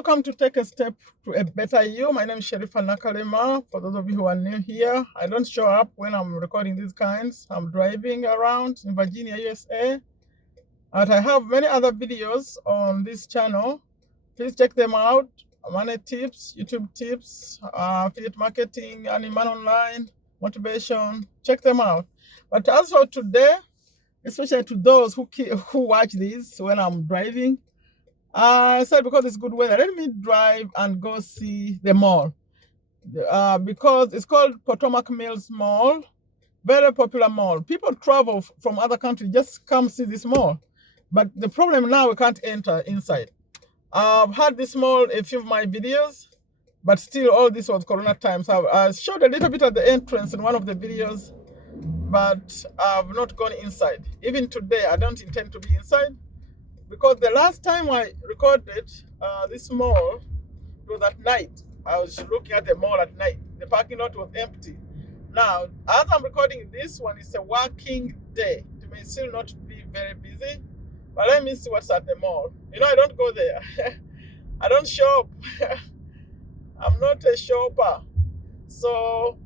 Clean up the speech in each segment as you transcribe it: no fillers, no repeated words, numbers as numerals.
Welcome to Take a Step to a Better You. My name is Sherifa Nakalema. For those of you who are new here, I don't show up when I'm recording these kinds. I'm driving around in Virginia, USA. And I have many other videos on this channel. Please check them out. Money tips, YouTube tips, affiliate marketing, animal online, motivation. Check them out. But as for today, especially to those who watch this when I'm driving, I said because it's good weather, let me drive and go see the mall. Because it's called Potomac Mills Mall, very popular mall. People travel from other countries just come see this mall. But the problem now, we can't enter inside. I've had this mall a few of my videos, but still all this was Corona time. So I showed a little bit at the entrance in one of the videos, but I've not gone inside. Even today, I don't intend to be inside. Because the last time I recorded this mall, it was at night. I was looking at the mall at night. The parking lot was empty. Now, as I'm recording this one, it's a working day. It may still not be very busy, but let me see what's at the mall. You know, I don't go there. I don't shop. I'm not a shopper. So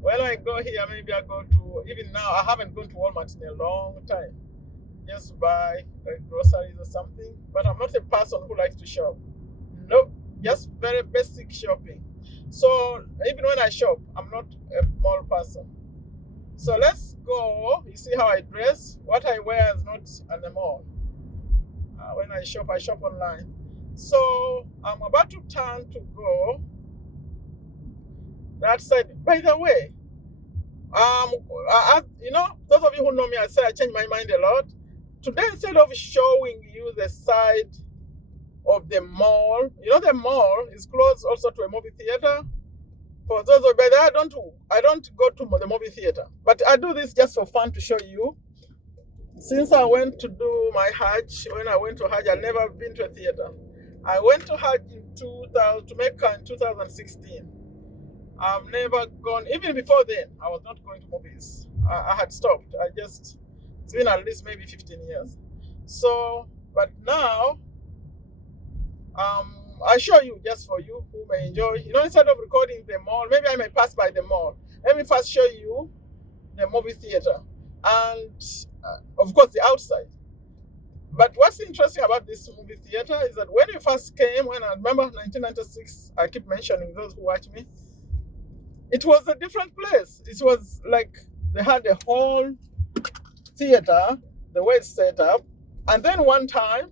when I go here, maybe I go to, even now, I haven't gone to Walmart in a long time. Just buy groceries or something. But I'm not a person who likes to shop. Nope, just very basic shopping. So even when I shop, I'm not a mall person. So let's go. You see how I dress? What I wear is not at the mall. When I shop online. So I'm about to turn to go that side. By the way, you know, those of you who know me, I say I change my mind a lot. Today, instead of showing you the side of the mall, you know the mall is close also to a movie theater. For those of you, I don't go to the movie theater, but I do this just for fun to show you. Since I went to do my Hajj, when I went to Hajj, I've never been to a theater. I went to Hajj to Mecca in 2016. I've never gone, even before then, I was not going to movies. I had stopped. It's been at least maybe 15 years. So, but now, I show you just for you who may enjoy. You know, instead of recording the mall, maybe I may pass by the mall. Let me first show you the movie theater and, of course, the outside. But what's interesting about this movie theater is that when we first came, when I remember 1996, I keep mentioning those who watch me, it was a different place. It was like they had a whole theater, the way it's set up, and then one time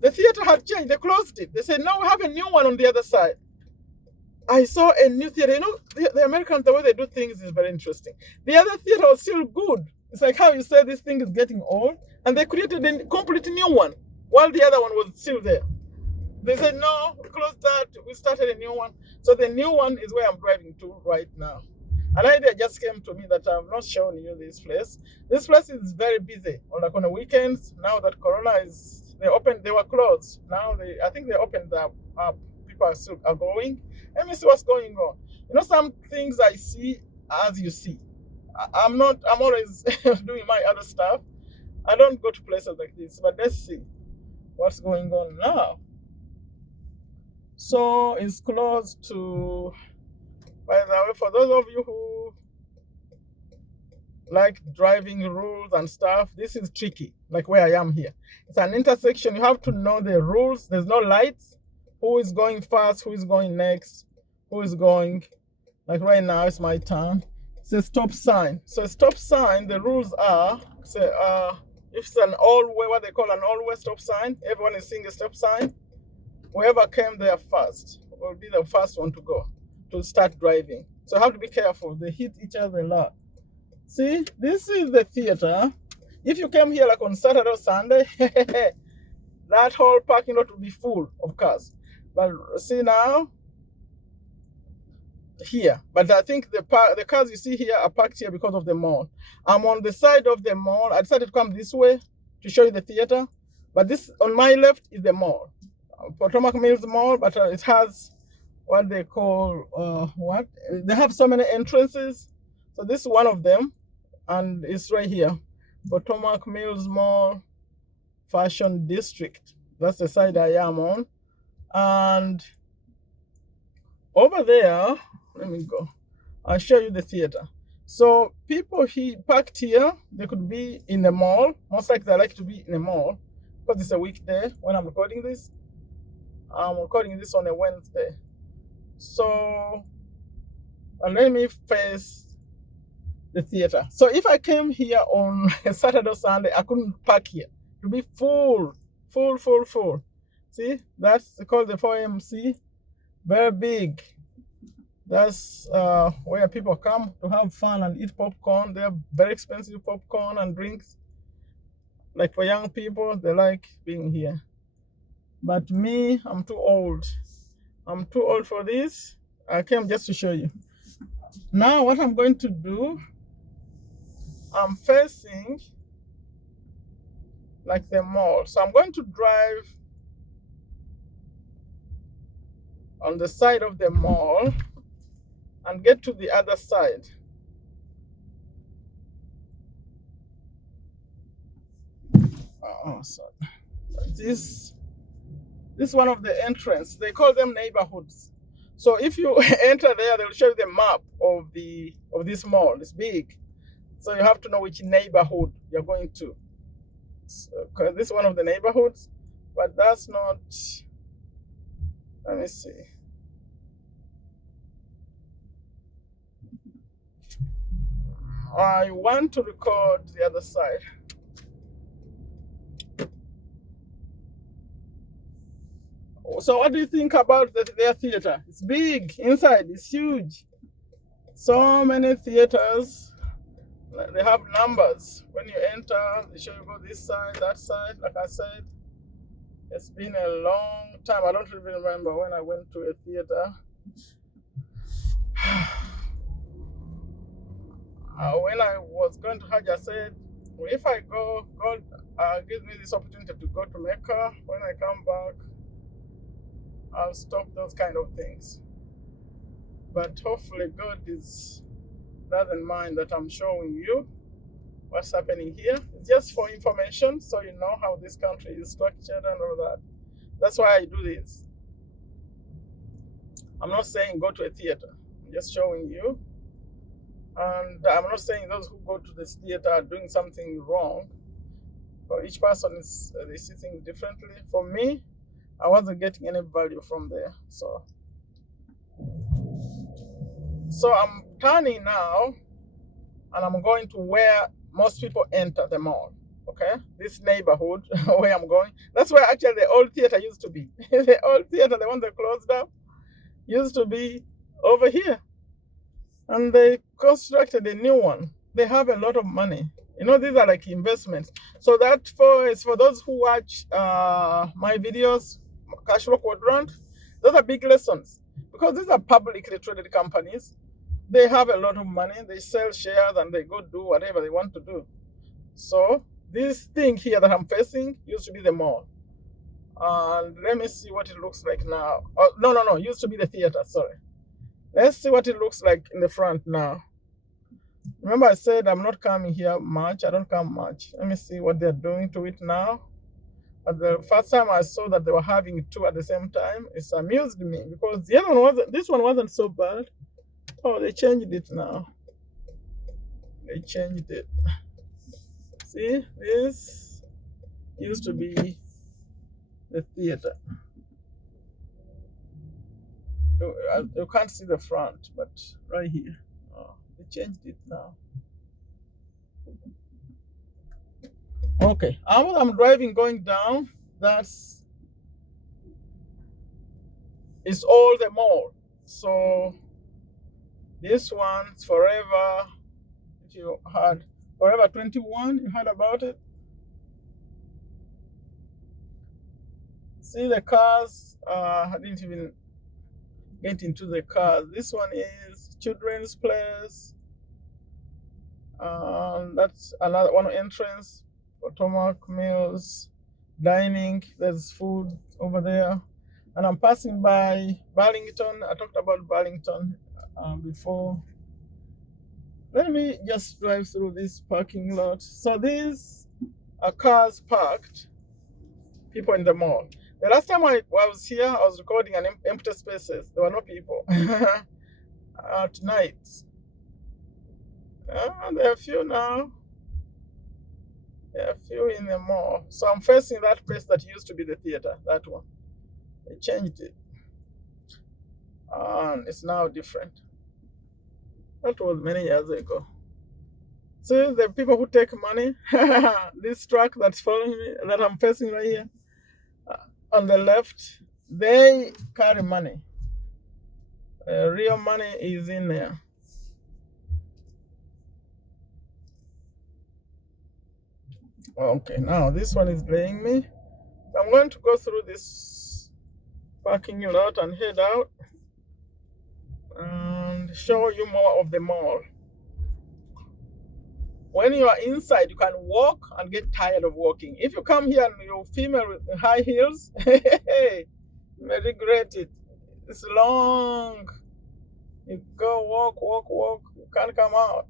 the theater had changed. They closed it. They said, no, we have a new one on the other side. I saw a new theater. You know, the Americans, the way they do things is very interesting. The other theater was still good. It's like how you say this thing is getting old, and they created a completely new one while the other one was still there. They said, no, we closed that, we started a new one. So the new one is where I'm driving to right now. An idea just came to me that I've not shown you this place. This place is very busy. Like on the weekends, now that Corona is, they were closed. Now I think they opened up. People are going. Let me see what's going on. You know, some things I see as you see. I'm always doing my other stuff. I don't go to places like this, but let's see what's going on now. So it's close to, by the way, for those of you who like driving rules and stuff, this is tricky, like where I am here. It's an intersection. You have to know the rules. There's no lights. Who is going first? Who is going next? Who is going? Like right now, it's my turn. It's a stop sign. So a stop sign, the rules are, if it's an all-way, what they call an all-way stop sign, everyone is seeing a stop sign. Whoever came there first will be the first one to go, to start driving. So you have to be careful. They hit each other a lot. See, this is the theater. If you came here like on Saturday or Sunday, that whole parking lot will be full of cars. But see now, here. But I think the cars you see here are parked here because of the mall. I'm on the side of the mall. I decided to come this way to show you the theater. But this, on my left, is the mall. Potomac Mills Mall, but it has what they call, they have so many entrances. So this is one of them, and it's right here. Potomac Mills Mall Fashion District. That's the side I am on. And over there, let me go. I'll show you the theater. So people parked here, they could be in the mall. Most likely they like to be in a mall because it's a weekday when I'm recording this. I'm recording this on a Wednesday. So let me face the theater. So if I came here on a Saturday or Sunday, I couldn't park here. It would be full. See, that's called the 4MC. Very big. That's where people come to have fun and eat popcorn. They have very expensive popcorn and drinks. Like for young people, they like being here. But me, I'm too old. I'm too old for this. I came just to show you. Now what I'm going to do, I'm facing like the mall. So I'm going to drive on the side of the mall and get to the other side. Oh, sorry. This is one of the entrance. They call them neighborhoods. So if you enter there, they'll show you the map of this mall. It's big. So you have to know which neighborhood you're going to. So, this is one of the neighborhoods, but that's not. Let me see. I want to record the other side. So what do you think about their theater? It's big inside, it's huge. So many theaters. They have numbers. When you enter, they show you go this side, that side. Like I said, it's been a long time. I don't even remember when I went to a theater. When I was going to Hajj, I said, if I go, God gives me this opportunity to go to Mecca. When I come back, I'll stop those kind of things. But hopefully God doesn't mind that I'm showing you what's happening here. It's just for information, so you know how this country is structured and all that. That's why I do this. I'm not saying go to a theater. I'm just showing you. And I'm not saying those who go to this theater are doing something wrong. But each person they see things differently. For me, I wasn't getting any value from there. So I'm turning now, and I'm going to where most people enter the mall. Okay, this neighborhood where I'm going. That's where actually the old theater used to be. The old theater, the one that closed up, used to be over here. And they constructed a new one. They have a lot of money. You know, these are like investments. So that is for those who watch my videos, Cash Flow Quadrant. Those are big lessons because these are publicly traded companies. They have a lot of money. They sell shares and they go do whatever they want to do. So this thing here that I'm facing used to be the mall. Let me see what it looks like now. Oh, no. Used to be the theater. Sorry. Let's see what it looks like in the front now. Remember I said I'm not coming here much. I don't come much. Let me see what they're doing to it now. But the first time I saw that they were having two at the same time, it's amused me because the other this one wasn't so bad. Oh, they changed it now. They changed it. See, this used to be the theater. You can't see the front, but right here. Oh, they changed it now. Okay, I'm driving going down. It's all the mall. So this one's Forever. If you heard Forever 21, you heard about it. See the cars. I didn't even get into the cars. This one is children's place. That's another one entrance. Potomac meals, dining. There's food over there, and I'm passing by Burlington. I talked about Burlington before. Let me just drive through this parking lot. So these are cars parked. People in the mall. The last time I was here, I was recording an empty spaces. There were no people at night. There are a few now. There are a few in the mall. So I'm facing that place that used to be the theater, that one. They changed it. And it's now different. That was many years ago. See the people who take money, this truck that's following me, that I'm facing right here, on the left, they carry money. Real money is in there. Okay, now this one is playing me. I'm going to go through this parking lot and head out and show you more of the mall. When you are inside, you can walk and get tired of walking. If you come here and you're female with high heels, you may regret it. It's long. You go walk, you can't come out.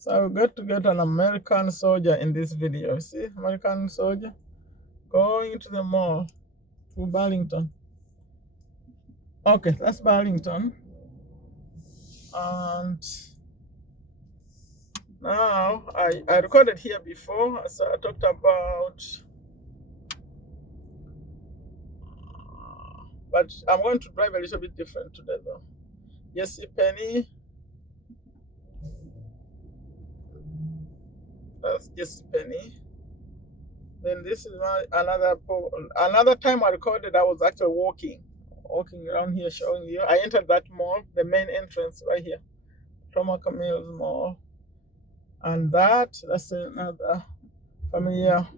So we got to get an American soldier in this video. See, American soldier going to the mall to Burlington. Okay, that's Burlington. And now I recorded here before, so I talked about, but I'm going to drive a little bit different today though. Yes, Penny. That's just Penny. Then this is another time I recorded. I was actually walking around here, showing you. I entered that mall, the main entrance right here, Potomac Mall, and that's another familiar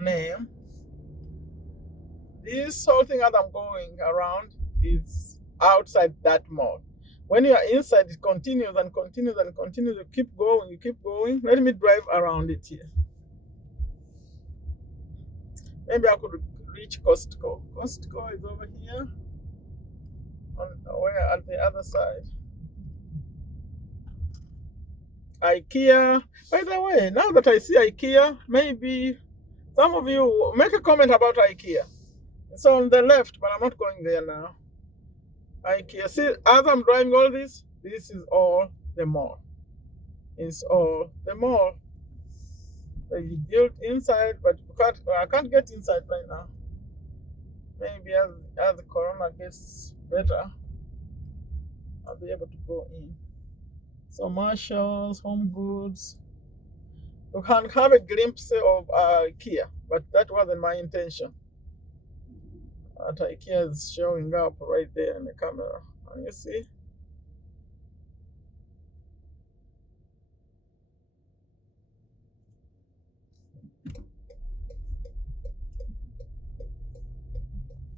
name. This whole thing as I'm going around is outside that mall. When you are inside, it continues and continues and continues. You keep going. Let me drive around it here. Maybe I could reach Costco. Costco is over here, at the other side. IKEA. By the way, now that I see IKEA, maybe some of you make a comment about IKEA. It's on the left, but I'm not going there now. IKEA. See, as I'm driving all this is all the mall. It's all the mall. They built inside, but I can't get inside right now. Maybe as the corona gets better, I'll be able to go in. So Marshalls, Home Goods. You can have a glimpse of IKEA, but that wasn't my intention. IKEA is showing up right there in the camera. And you see?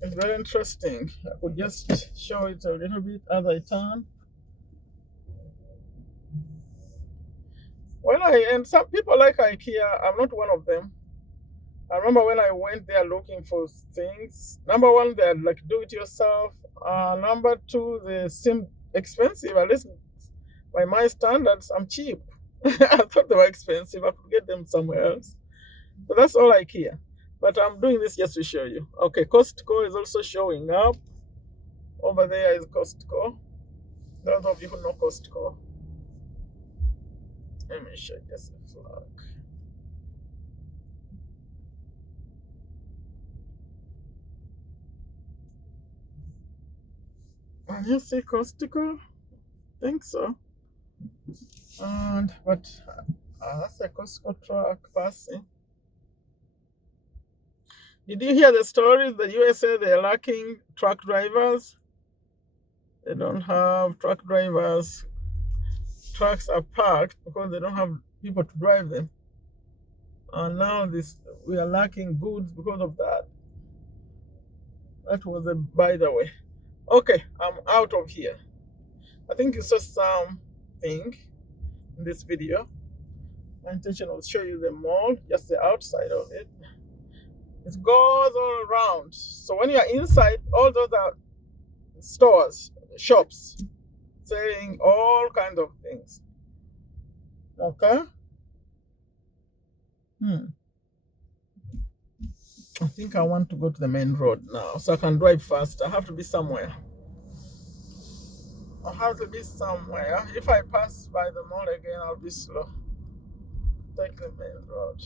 It's very interesting. I could just show it a little bit as I turn. And some people like IKEA, I'm not one of them. I remember when I went there looking for things. Number one, they're like do it yourself. Number two, they seem expensive. At least by my standards, I'm cheap. I thought they were expensive. I could get them somewhere else. So that's all IKEA. But I'm doing this just to show you. Okay, Costco is also showing up. Over there is Costco. Those of you who know Costco. Let me show you this flag. Can you see Costco? I think so. But that's a Costco truck passing. Did you hear the stories? The USA, they're lacking truck drivers. They don't have truck drivers. Trucks are parked because they don't have people to drive them. And now we are lacking goods because of that. That was by the way. Okay, I'm out of here. I think you saw something in this video. My intention was to show you the mall, just the outside of it. It goes all around. So when you're inside, all those are stores, shops, selling all kinds of things. Okay? I think I want to go to the main road now so I can drive fast. I have to be somewhere. I have to be somewhere. If I pass by the mall again, I'll be slow. Take the main road.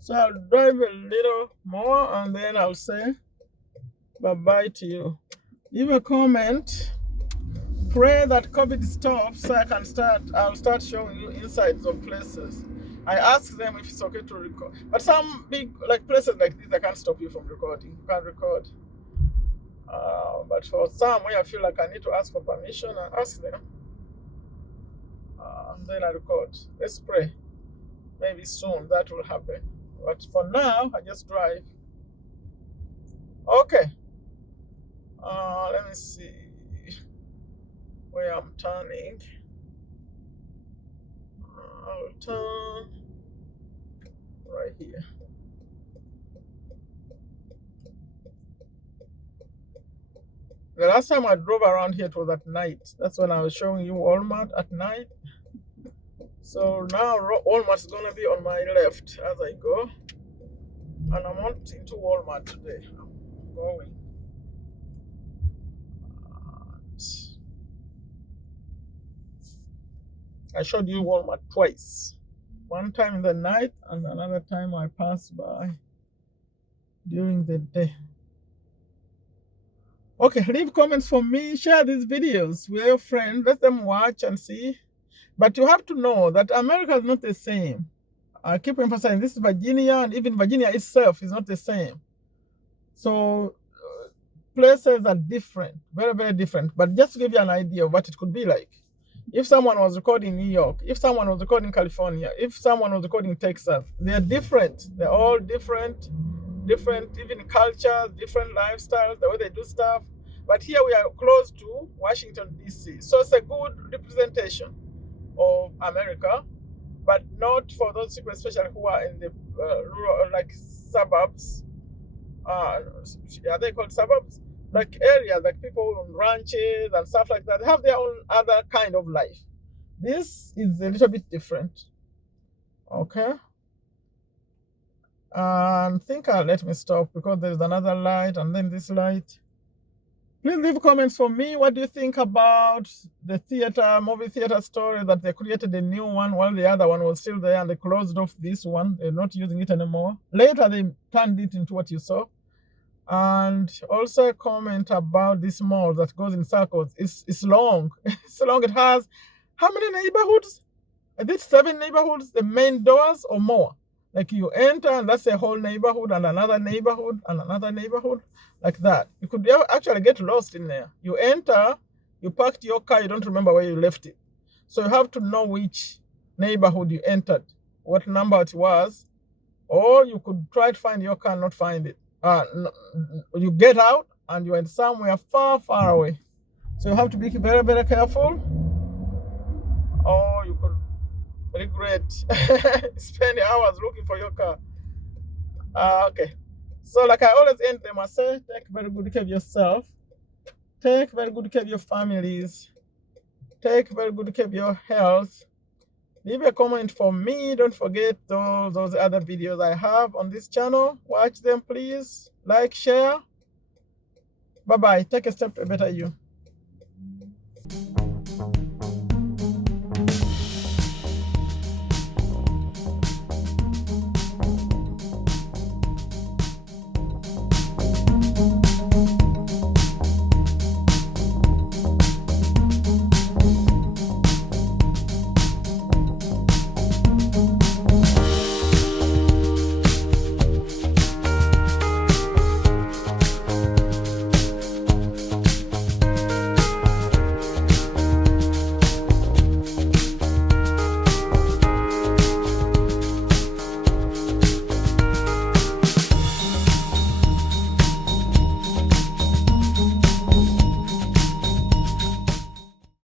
So I'll drive a little more and then I'll say bye-bye to you. Leave a comment. Pray that COVID stops so I'll start showing you insides of places. I ask them if it's okay to record. But some big like places like this, I can't stop you from recording. You can't record. But for some where I feel like I need to ask for permission, I ask them. And then I record. Let's pray. Maybe soon that will happen. But for now, I just drive. Okay. Let me see where I'm turning. I'll turn right here. The last time I drove around here, it was at night. That's when I was showing you Walmart at night. So now Walmart's gonna be on my left as I go. And I'm not into Walmart today. I'm going. I showed you Walmart twice. One time in the night and another time I passed by during the day. Okay, leave comments for me. Share these videos with your friends. Let them watch and see. But you have to know that America is not the same. I keep emphasizing this is Virginia, and even Virginia itself is not the same. So places are different, very, very different. But just to give you an idea of what it could be like. If someone was recording New York, if someone was recording California, if someone was recording Texas, they're different. They're all different, even cultures, different lifestyles, the way they do stuff. But here we are close to Washington, D.C. So it's a good representation of America, but not for those people, especially who are in the rural, like suburbs. Are they called suburbs? Like areas, like people on ranches and stuff like that, they have their own other kind of life. This is a little bit different. Okay. And let me stop because there's another light and then this light. Please leave comments for me. What do you think about the movie theater story that they created a new one while the other one was still there and they closed off this one? They're not using it anymore. Later, they turned it into what you saw. And also a comment about this mall that goes in circles. It's long. It's long. It has how many neighborhoods? I think 7 neighborhoods, the main doors or more. Like you enter and that's a whole neighborhood and another neighborhood and another neighborhood, like that. You could actually get lost in there. You enter, you parked your car, you don't remember where you left it. So you have to know which neighborhood you entered, what number it was, or you could try to find your car and not find it. You get out and you went somewhere far, far away. So you have to be very, very careful, or you could regret spending hours looking for your car. Okay. So like I always end them, I say, take very good care of yourself. Take very good care of your families. Take very good care of your health. Leave a comment for me. Don't forget those other videos I have on this channel. Watch them, please. Like, share. Bye-bye. Take a step to a better you.